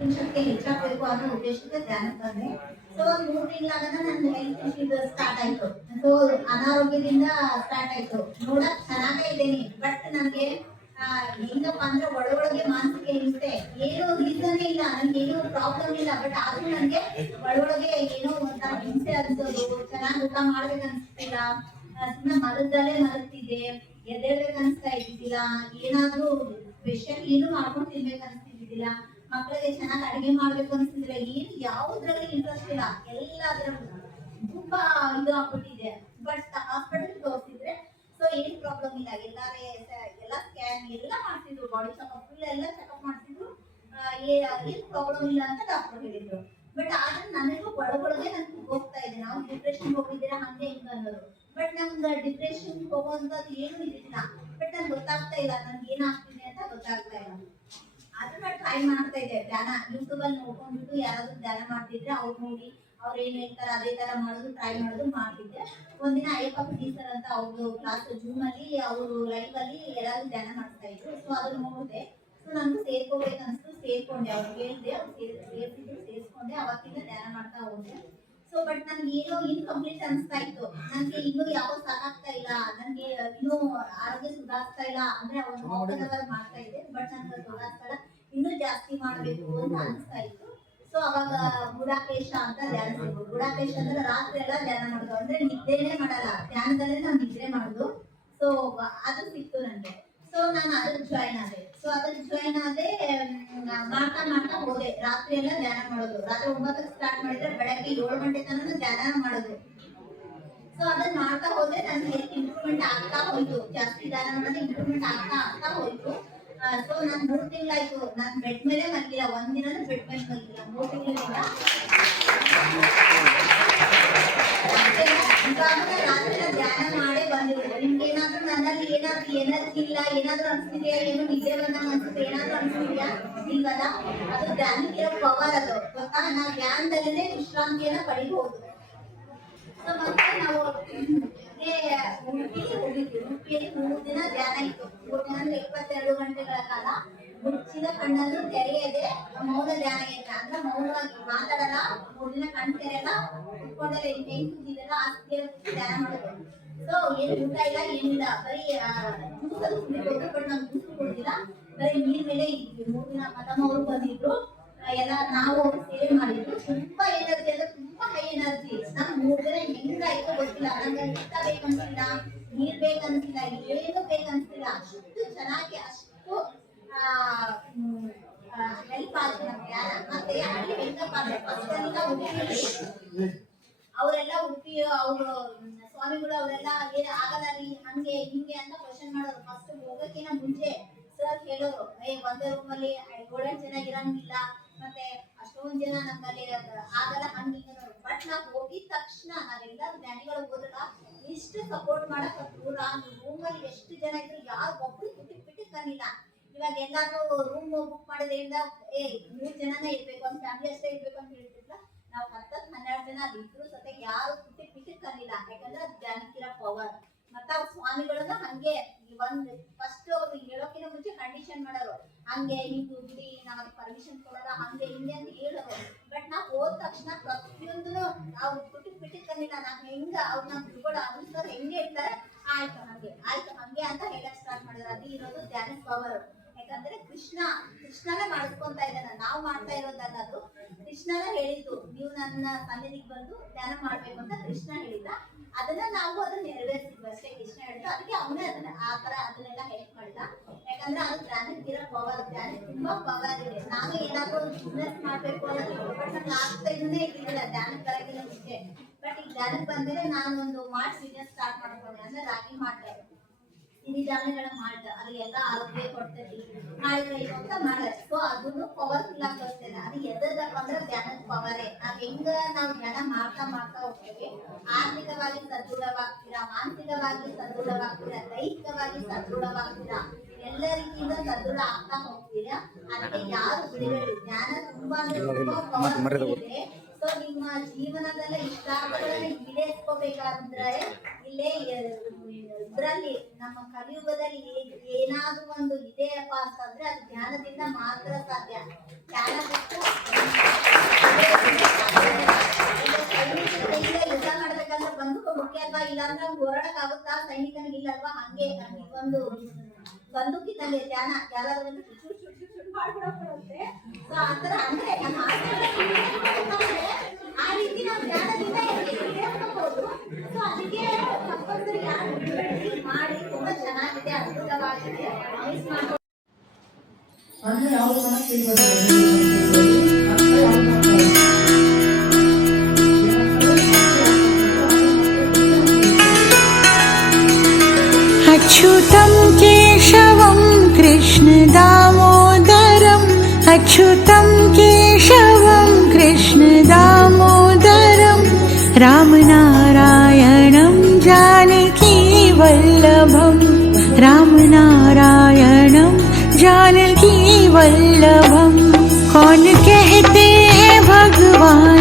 ನೆನಪಿನ ಶಕ್ತಿ ಹೆಚ್ಚಾಗಬೇಕು ಅನ್ನೋ ಉದ್ದೇಶಕ್ಕೆ ಧ್ಯಾನಕ್ಕೆ ಬಂದೆ. ಸೊ ಒಂದು 3 ತಿಂಗಳಾಗನ ನನ್ನ ಹೆಲ್ತ್ ಇಶ್ಯೂಸ್ ಸ್ಟಾರ್ಟ್ ಆಯ್ತು. ಸೊ ಅನಾರೋಗ್ಯದಿಂದ ಸ್ಟಾರ್ಟ್ ಆಯ್ತು. ನೋಡಕ್ ಚೆನ್ನಾಗೇ ಇದ್ದೇನೆ, ಬಟ್ ನನಗೆ ಹೆಂಗಪ್ಪ ಅಂದ್ರೆ ಒಳಗೊಳಗೆ ಮಾನಸಿಕ ಹಿಂಸೆ, ಏನೋ ರೀಸನ್ ಇಲ್ಲ, ನನ್ಗೆ ಏನೋ ಪ್ರಾಬ್ಲಮ್ ಇಲ್ಲ, ಬಟ್ ಆದ್ರೂ ನನಗೆ ಒಳಗೊಳಗೆ ಏನೋ ಒಂಥರ ಹಿಂಸೆ ಅನ್ಸೋದು, ಚೆನ್ನಾಗಿ ಊಟ ಮಾಡ್ಬೇಕು ಅನ್ಸ್ತಿಲ್ಲ, ಸುಮ್ಮನೆ ಮಲಗ್ದಲ್ಲೇ ಮಲಗ್ತಿದ್ದೆ, ಎದ್ದೇಳ್ಬೇಕು ಅನ್ಸ್ತಾ ಇದ್ದಿದ್ದಿಲ್ಲ, ಏನಾದ್ರೂ ಸ್ಪೆಷಲ್ ಏನು ಮಾಡ್ಕೊಂಡು ತಿನ್ಬೇಕು ಅನ್ಸ್ತಿದ್ದಿಲ್ಲ, ಮಕ್ಕಳಿಗೆ ಚೆನ್ನಾಗಿ ಅಡಿಗೆ ಮಾಡ್ಬೇಕು ಅನ್ಸ್ತಿದ್ದಿಲ್ಲ, ಏನು ಯಾವುದ್ರಲ್ಲಿ ಇಂಟ್ರೆಸ್ಟ್ ಇಲ್ಲ, ಎಲ್ಲದ್ರಲ್ಲಿ ತುಂಬಾ ಇದು ಆಗ್ಬಿಟ್ಟಿದೆ. ಬಟ್ ಹಾಸ್ಪಿಟಲ್ ತೋರಿಸಿದ್ರೆ ಸೊ ಏನ್ ಪ್ರಾಬ್ಲಮ್ ಇಲ್ಲ, ಎಲ್ಲ ಸ್ಕ್ಯಾನ್ ಎಲ್ಲ ಮಾಡ್ತಿದ್ರು, ಬಾಡಿ ಚೆಕಪ್ ಫುಲ್ ಎಲ್ಲ ಚೆಕಪ್ ಮಾಡ್ತಿದ್ರು, ಏನ್ ಪ್ರಾಬ್ಲಮ್ ಇಲ್ಲ ಅಂತ ಡಾಕ್ಟರ್ ಹೇಳಿದ್ರು. ಬಟ್ ಆದ್ರೆ ನನಗೂ ಒಳಗೊಳಗೆ ನನ್ಗೆ ಹೋಗ್ತಾ ಇದೆ, ನಾವು ಡಿಪ್ರೆಷನ್ ಹೋಗಿದ್ದೀರಾ ಹಂಗೆ ಹಿಂಗ ಅನ್ನೋದು. ಬಟ್ ನಮ್ಗೆ ಡಿಪ್ರೆಷನ್ ಹೋಗುವಂತದ್ದು ಏನು ಇದಿಲ್ಲ, ಬಟ್ ನನ್ಗೆ ಗೊತ್ತಾಗ್ತಾ ಇಲ್ಲ ನನ್ಗೆ ಏನಾಗ್ತಿದೆ ಅಂತ ಗೊತ್ತಾಗ್ತಾ ಇಲ್ಲ. ಅದನ್ನ ಟ್ರೈ ಮಾಡ್ತಾ ಇದ್ದೆ, ಧ್ಯಾನ ಯೂಟ್ಯೂಬ್ ಅಲ್ಲಿ ನೋಡ್ಕೊಂಡ್ಬಿಟ್ಟು ಯಾರಾದ್ರೂ ಧ್ಯಾನ ಮಾಡ್ತಿದ್ರೆ ಅವ್ರು ನೋಡಿ ಅವ್ರು ಏನ್ ಹೇಳ್ತಾರೆ ಅದೇ ತರ ಮಾಡೋದು, ಟ್ರೈ ಮಾಡೋದು ಮಾಡ್ತಿದ್ದೆ. ಒಂದಿನ ಅಯ್ಯಪ್ಪ ಟೀಚರ್ ಅಂತ ಅವ್ರದ್ದು ಕ್ಲಾಸ್ ಜೂಮ್ ಅಲ್ಲಿ ಅವರು ಲೈವ್ ಅಲ್ಲಿ ಎಲ್ಲಾದ್ರೂ ಧ್ಯಾನ ಮಾಡ್ತಾ ಇದ್ರು. ಸೊ ಅದನ್ನ ನೋಡಿದೆ, ಸೊ ನನ್ಗೂ ಸೇರ್ಕೋಬೇಕು ಅನ್ಸ್ತು, ಸೇರ್ಕೊಂಡೆ, ಅವ್ರು ಹೇಳಿದೆ, ಅವ್ರು ಸೇರ್ಸ್ಕೊಂಡೆ, ಅವತ್ತಿಂದ ಧ್ಯಾನ ಮಾಡ್ತಾ ಹೋದೆ. ಸೊ ಬಟ್ ನನ್ಗೆ ಏನೋ ಇನ್ಕಂಪ್ಲೀಟ್ ಅನ್ಸ್ತಾ ಇತ್ತು, ನನ್ಗೆ ಇನ್ನೂ ಯಾವ ಸಾಕಾಗ್ತಾ ಇಲ್ಲ, ನನ್ಗೆ ಇನ್ನೂ ಆರೋಗ್ಯ ಸುಧಾರಿಸ್ತಾ ಇಲ್ಲ, ಅಂದ್ರೆ ಒಂದು ಮಾಡ್ತಾ ಇದೆ, ಬಟ್ ನನ್ಗೆ ಸುಧಾರಿಸ್ತಾ ಇಲ್ಲ, ಇನ್ನೂ ಜಾಸ್ತಿ ಮಾಡ್ಬೇಕು ಅಂತ ಅನ್ಸ್ತಾ ಇತ್ತು. ಸೊ ಅವಾಗ ಗುಡಾಕೇಶ ಅಂತ ಧ್ಯಾನ ಸಿಗ್ಬೋದು. ಗುಡಾಕೇಶ ಅಂದ್ರೆ ರಾತ್ರಿ ಎಲ್ಲ ಧ್ಯಾನ ಮಾಡೋದು, ಅಂದ್ರೆ ನಿದ್ದೆನೇ ಮಾಡಲ್ಲ, ಧ್ಯಾನದಲ್ಲೇ ನಾವು ನಿದ್ರೆ ಮಾಡೋದು. ಸೊ ಅದು ಸಿಕ್ತು ನನ್ಗೆ. ಸೊ ನಾನು ಅದಕ್ಕೆ ಜಾಯ್ನ್ ಆದೆ. ಸೊ ಅದಕ್ಕೆ ಜಾಯ್ನ್ ಆದೆ, ಮಾಡ್ತಾ ಹೋದೆ, ರಾತ್ರಿ ಎಲ್ಲ ಧ್ಯಾನ ಮಾಡೋದು, ರಾತ್ರಿ 9ಕ್ಕೆ ಸ್ಟಾರ್ಟ್ ಮಾಡಿದ್ರೆ ಬೆಳಗ್ಗೆ 7 ಗಂಟೆ ತನಕ ಧ್ಯಾನ ಮಾಡೋದು. ಸೊ ಅದನ್ನ ಮಾಡ್ತಾ ಹೋದ್ರೆ ನನ್ನ ಹೆಲ್ತ್ ಇಂಪ್ರೂವ್ಮೆಂಟ್ ಆಗ್ತಾ ಹೋಯ್ತು, ಜಾಸ್ತಿ ಧ್ಯಾನ ಮಾಡೋದು ಇಂಪ್ರೂವ್ಮೆಂಟ್ ಆಗ್ತಾ ಹೋಯ್ತು. ಸೊ ನಾನು 3 ತಿಂಗಳಾಯ್ತು ನಾನು ಬೆಡ್ ಮೇಲೆ ಮಲಗಿಲ್ಲ, ಒಂದಿನ ಬೆಡ್ ಮೇಲೆ ಮಲಗಿಲ್ಲ 3 ತಿಂಗಳಿಂದ. ರಾತ್ರಿ ಧ್ಯಾನ ಮಾಡೇ ಬಂದಿರೋದು. ನಿಮ್ಗೆ ಏನಾದ್ರೂ ನನ್ನಲ್ಲಿ ಏನಾದ್ರೂ ಎನರ್ಜಿ ಇಲ್ಲ, ಏನಾದ್ರೂ ಅನ್ಸ್ತಿದ್ಯಾ, ಏನು ನಿದ್ದೆ ಬಂದಂಗ ಅನ್ಸುತ್ತೆ, ಏನಾದ್ರೂ ಅನ್ಸ್ತಿದ್ಯಾ, ಇಲ್ವಲ್ಲ, ಅದು ಧ್ಯಾನಕ್ಕಿರೋ ಪವರ್, ಅದು ಗೊತ್ತಾ. ನಾವು ಧ್ಯಾನದಲ್ಲೇ ವಿಶ್ರಾಂತಿಯನ್ನ ಪಡಿಬಹುದು. ಸೊ ಮತ್ತೆ ನಾವು ಉಡುಪಿಗೆ ಹೋಗಿದ್ವಿ. ಉಡುಪಿಯಲ್ಲಿ 3 ದಿನ ಧ್ಯಾನ ಇತ್ತು. 3 ದಿನ ಅಂದ್ರೆ 22 ಗಂಟೆಗಳ ಕಾಲ ಮುಚ್ಚಿದ ಕಣ್ಣನ್ನು ತೆರೆಯದೆ ಮೌನ ಧ್ಯಾನ ಇತ್ತು. ಅಂದ್ರೆ ಮೌನವಾಗಿ ಮಾತಾಡಲ್ಲ, 3 ದಿನ ಕಣ್ ತೆರೆಯಲ್ಲ, ಕುತ್ಕೊಂಡಲ್ಲ, ಹೆಂಗ್ ಕೂತಿದೆಲ್ಲ ಆ ಸ್ಥಿತಿಯಲ್ಲಿ ಧ್ಯಾನ ಮಾಡೋದು. ಸೊ ಏನು ಊಟ ಇಲ್ಲ, ಏನಿಲ್ಲ, ಬರೀ ಜ್ಯೂಸ್ ಅದು ಕುಡಿಬೋದು, ಬಟ್ ನಾವು ಜ್ಯೂಸ್ ಕುಡಿದಿಲ್ಲ, ಬರೀ ನೀರ್ ಮೇಲೆ ಇದ್ವಿ. 3 ದಿನ ಮದಮ್ಮ ಅವರು ಬಂದಿದ್ರು, ಎಲ್ಲ ನಾವು ಸೇವೆ ಮಾಡಿದ್ರು. ತುಂಬಾ ಎನರ್ಜಿ ಅಂದ್ರೆ ತುಂಬಾ ಹೈ ಎನರ್ಜಿ. ನಮ್ 3 ದಿನ ಹೆಂಗಾಯ್ತು ಗೊತ್ತಿಲ್ಲ, ನಂಗೆ ಊಟ ಬೇಕನ್ಸಿಲ್ಲ, ನೀರ್ ಬೇಕನ್ಸಿಲ್ಲ, ಏನು ಬೇಕನ್ಸಿಲ್ಲ, ಅಷ್ಟು ಚೆನ್ನಾಗಿ, ಅಷ್ಟು ಹೆಲ್ಪ್ ಆಯ್ತು ನಮ್ಗೆ. ಮತ್ತೆ ಅಲ್ಲಿ ಹೆಂಗಪ್ಪ ಅಂದ್ರೆ ಫಸ್ಟ್ ಎಲ್ಲ ಅವರೆಲ್ಲ ಉಡುಪಿ ಅವರು ಸ್ವಾಮಿಗಳು ಅವರೆಲ್ಲ ಏನ್ ಆಗಲ್ಲ ರೀ, ಹಂಗೆ ಹಿಂಗೆ ಅಂತ ಕ್ವಶನ್ ಮಾಡೋರು. ಫಸ್ಟ್ ಹೋಗಕ್ಕಿಂತ ಮುಂಚೆ ಸರ್ ಹೇಳೋರು, ಒಂದೇ ರೂಮಲ್ಲಿ 7 ಜನ ಇರಂಗಿಲ್ಲ, ಮತ್ತೆ ಅಷ್ಟೊಂದ್ ಜನ ನಮ್ಮಲ್ಲಿ ಆಗಲ್ಲ, ಹಂಗೆ. ಬಟ್ ನಾವು ಹೋಗಿದ ತಕ್ಷಣ ನಾವೆಲ್ಲ ಜ್ಞಾನಿಗಳು ಹೋದಾಗ ಇಷ್ಟು ಸಪೋರ್ಟ್ ಮಾಡಕ್ ರೂಮಲ್ಲಿ ಎಷ್ಟು ಜನ ಇದ್ರು ಯಾರು ಒಬ್ರು ಬಿಟ್ಟು ಕಣ್ಣಿಲ್ಲ. ಇವಾಗ ಎಲ್ಲಾದ್ರೂ ರೂಮ್ ಬುಕ್ ಮಾಡೋದ್ರಿಂದ 3 ಜನನೇ ಇರ್ಬೇಕು, ಒಂದು ಫ್ಯಾಮಿಲಿ ಅಷ್ಟೇ ಇರ್ಬೇಕು ಅಂತ ಹೇಳ್ತಿಲ್ಲ. ನಾವು 10-12 ಜನ ಇದ್ರು ಸತೆ ಯಾರು ಬಿಟ್ಟು ಕಣ್ಣಿಲ್ಲ, ಯಾಕಂದ್ರೆ ಅದು ಧ್ಯಾನಕ್ಕಿರೋ ಪವರ್. ಮತ್ತೆ ಅವ್ರ ಸ್ವಾಮಿಗಳನ್ನ ಹಂಗೆ ಒಂದ್ ಫಸ್ಟ್ ಅವ್ರು ಹೇಳೋಕಿನ ಮುಂಚೆ ಕಂಡೀಷನ್ ಮಾಡೋರು, ಹಂಗೆ ನೀವು ಬಿಡಿ, ನಾವ್ ಪರ್ಮಿಷನ್ ಕೊಡಲ್ಲ, ಹಂಗೆ ಹಿಂಗೆ ಅಂತ ಹೇಳೋರು. ಬಟ್ ನಾವ್ ಹೋದ ತಕ್ಷಣ ಪ್ರತಿಯೊಂದನು ಅವ್ರು ಬಿಟ್ಟು ಕಣ್ಣಿಲ್ಲ. ನಾವ್ ಹೆಂಗ ಅವ್ರು ನಾವ್ ಬಿಡ್ಕೊಡ ಅನ್ಸರ್ ಹೆಂಗೆ ಹೇಳ್ತಾರೆ, ಆಯ್ತು ಹಂಗೆ ಅಂತ ಹೇಳಕ್ ಸ್ಟಾರ್ಟ್ ಮಾಡಿದ್ರು. ಅದು ಇರೋದು ಧ್ಯಾನದ ಪವರ್. ಯಾಕಂದ್ರೆ ಕೃಷ್ಣನೇ ಮಾಡಿಸ್ಕೊಂತ ಇದ್ದಾನೆ, ನಾವು ಮಾಡ್ತಾ ಇರೋದಲ್ಲ, ಅದು ಕೃಷ್ಣನ ಹೇಳಿದ್ದು, ನೀವು ನನ್ನ ಸನ್ನಿಧಿಗೆ ಬಂದು ಧ್ಯಾನ ಮಾಡ್ಬೇಕು ಅಂತ ಕೃಷ್ಣ ಹೇಳಿದ. ಅದನ್ನ ನಾವು ಅದನ್ನ ನೆರವೇರಿಸಿದ್ವಿ ಅಷ್ಟೇ. ಕೃಷ್ಣ ಹೇಳಿದ್ದು, ಅದಕ್ಕೆ ಅವನೇ ಅದನ್ನ ಆ ತರ ಅದನ್ನೆಲ್ಲ ಹೆಲ್ಪ್ ಮಾಡಿದ. ಯಾಕಂದ್ರೆ ಅದು ಧ್ಯಾನಕ್ಕಿರೋ ಪವರ್, ಧ್ಯಾನ ತುಂಬಾ ಪವರ್ ಇದೆ. ನಾನು ಏನಾದ್ರೂ ಒಂದು ಬಿಸ್ನೆಸ್ ಮಾಡ್ಬೇಕು ಅನ್ನೋದು, ಬಟ್ ನಂಗೆ ಆಗ್ತಾ ಇದನ್ನೇ ಇದ್ದಿಲ್ಲ ಧ್ಯಾನಕ್ಕೆ ಬರಗಿಲ್ಲ ಮುಂಚೆ. ಬಟ್ ಈಗ ಧ್ಯಾನಕ್ಕೆ ಬಂದ್ಮೇಲೆ ನಾನು ಒಂದು ಬಿಸ್ನೆಸ್ ಸ್ಟಾರ್ಟ್ ಮಾಡ್ಕೊಂಡೆ, ಅಂದ್ರೆ ರಾಗಿ ಮಾಡ್ದೆ, ಸಿರಿಧಾನ್ಯಗಳ ಮಾಡ್ದ, ಅದು ಎಲ್ಲ ಆರೋಗ್ಯ ಕೊಡ್ತೈತಿ, ಮಾಡಿದ್ರೆ ಇದು ಅಂತ ಮಾಡಿದೆ. ಸೊ ಅದನ್ನು ಪವರ್ಫುಲ್ ಆಗಿ ತೋರಿಸ್ತೇನೆ. ಅದು ಎದದಪ್ಪ ಅಂದ್ರೆ ಧ್ಯಾನದ ಪವರೇ. ನಾವು ಧ್ಯಾನ ಮಾಡ್ತಾ ಹೋಗ್ತೇವೆ, ಆರ್ಥಿಕವಾಗಿ ಸದೃಢವಾಗ್ತೀರಾ, ಮಾನಸಿಕವಾಗಿ ಸದೃಢವಾಗ್ತೀರಾ, ದೈಹಿಕವಾಗಿ ಸದೃಢವಾಗ್ತೀರಾ, ಎಲ್ಲ ರೀತಿಯಿಂದ ಸದೃಢ ಆಗ್ತಾ ಹೋಗ್ತೀರಾ. ಅದಕ್ಕೆ ಯಾರು ಬಿಡಬೇಡಿ, ಧ್ಯಾನ ತುಂಬಾ ಪವರ್ಫುಲ್ ಇದೆ. ಸೊ ನಿಮ್ಮ ಜೀವನದಲ್ಲ ಇಷ್ಟಾರ್ಥಗಳನ್ನ ಈಡೇರಿಸ್ಕೋಬೇಕಾದ್ರೆ ಇಲ್ಲೇ ಇದ್ರಲ್ಲಿ ನಮ್ಮ ಕಲಿಯುಗದಲ್ಲಿ ಏನಾದ್ರೂ ಒಂದು ಇದೆಯಪ್ಪ ಅಂತಂದ್ರೆ ಅದು ಧ್ಯಾನದಿಂದ ಮಾತ್ರ ಸಾಧ್ಯ. ಧ್ಯಾನ ಬಿಟ್ಟು ಬಂದಾಗ ಹೊರಡಕ್ ಆಗುತ್ತಾ ಸೈನಿಕನಿಗೆ ಇಲ್ಲಲ್ವಾ ಹಂಗೆ ಒಂದು ಬಂದೂಕಿದ್ದಂಗೆ ಧ್ಯಾನ ಯಾರಾದ್ರೂ ಬಂದು ಮಾಡ್ಬಿಡೋಕೆ ಸೊ ಆತರ ಅಂದ್ರೆ ನಮ್ಮ ಆ ರೀತಿ ನಾವು ಧ್ಯಾನದಿಂದ ಹೇಳ್ಕೋಬಹುದು. ಸೊ ಅದಕ್ಕೆ ಕಂಪಲ್ಸರಿ ಯಾರು ಮಾಡಿ ತುಂಬಾ ಚೆನ್ನಾಗಿದೆ, ಅದ್ಭುತವಾಗಿದೆ. ಮಿಸ್ ಮಾಡ್ಕೊಂಡು अच्युतं केशवं कृष्ण दामोदरम् अच्युतं केशवं कृष्ण दामोदरम् रामनारायणं जानकी वल्लभम् रामनारायणं जानकी वल्लभम् कौन कहते हैं भगवान